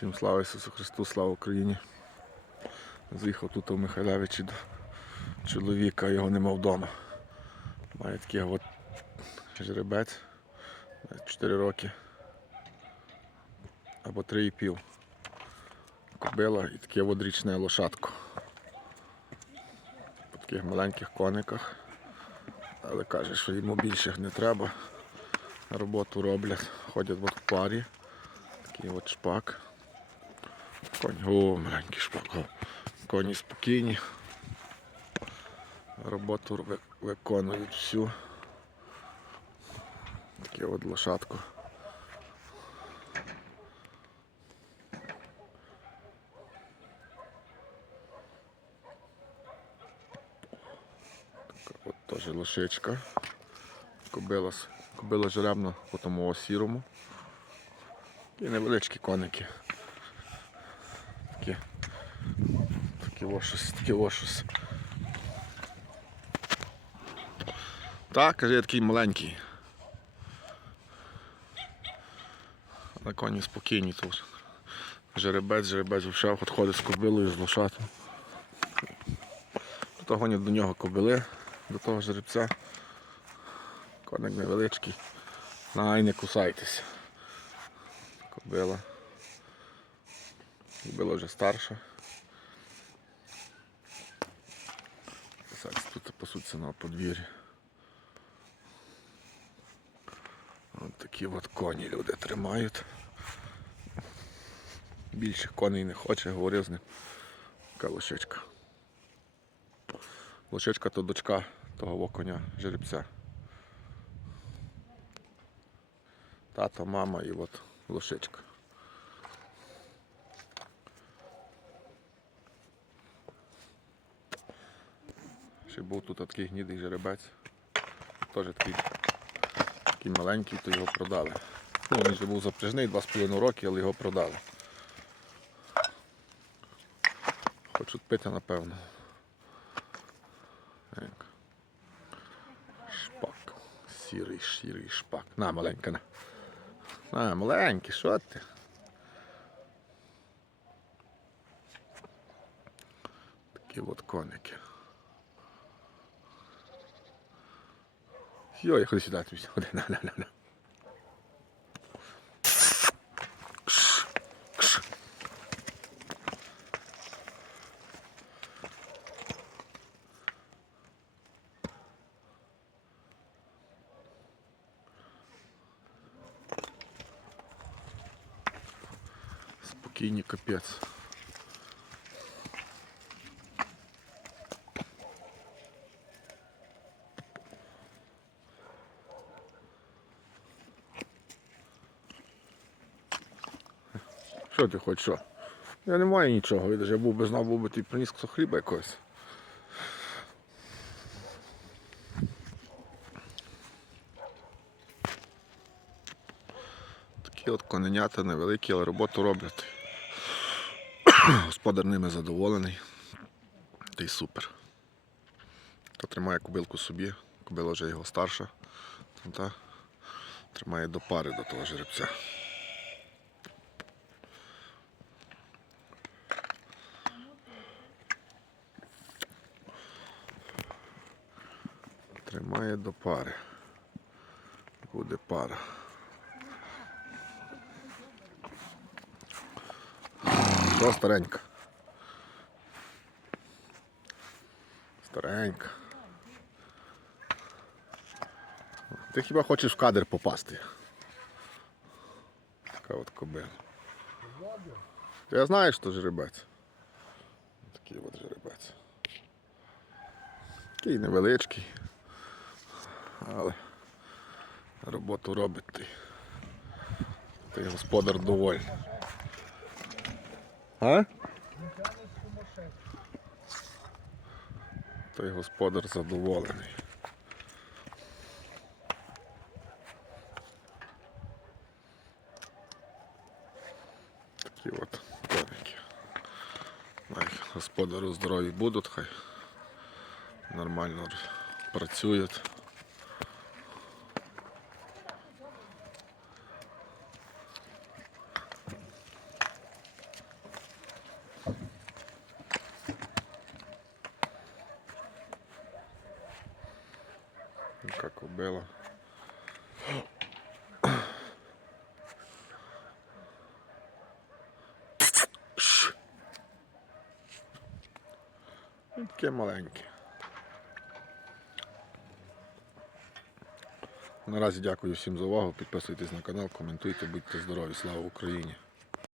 Всім слава Ісусу Христу, слава Україні. Заїхав тут у Михайлевичі до чоловіка, його нема вдома. Має такий от жеребець 4 роки або 3,5. Кобила і таке от річне лошадко. По таких маленьких кониках. Але каже, що йому більше не треба. Роботу роблять, ходять в парі. Такий от шпак. Коні, о, маленький шпак. Коні спокійні. Роботу виконують всю. Таке от лошадку. Така от теж лошичка. Кобила, с- кобила жеребна по тому сірому. І невеличкі коники. Такі ошус, такі ошус. Так, каже, я такий маленький. На коні спокійні тут. Жеребець, жеребець вшав, підходить з кобилою, з лошатом. Тут гонять до нього кобили, до того жеребця. Коник невеличкий. Най не кусайтеся. Кобила. Кобила вже старша. Зараз на подвір'ї. Ось такі от коні люди тримають. Більше коней не хоче, говорив з ним. Така лошечка. Лошечка то дочка того коня, жеребця. Тато, мама і от лошечка. Ще був тут такий гнідий жеребець. Теж такий, такий маленький, то його продали. Ну, він вже був запряжний 2,5 роки, але його продали. Хочуть пити, напевно. Так. Шпак. Сірий, сірий шпак. На, маленька, на. На, маленький, що ти? Такі от коники. Йой, ходи сюди, тобі. Ходи, на, на, на, на. Кш, кш. Спокійні капець. Що ти хочеш? Що? Я не маю нічого, видиш, я був би знав, був би ти приніс хліба якогось. Такі от коненята невеликі, але роботу роблять. Господар ними задоволений. Та й супер. То тримає кобилку собі, кобила вже його старша. Та тримає до пари до того жеребця. Тримає до пари. Буде пара. Що старенька? Старенька. Ти хіба хочеш в кадр попасти? Така от кобила. Я знаю, що жеребець. Такий от жеребець. Такий невеличкий. Але роботу робить ти. Ти господар довольний. А? Той господар задоволений. Такі от коники. Най господару здорові будуть, хай нормально працюють. Ну, Таке маленьке. Наразі дякую всім за увагу. Підписуйтесь на канал, коментуйте, будьте здорові. Слава Україні!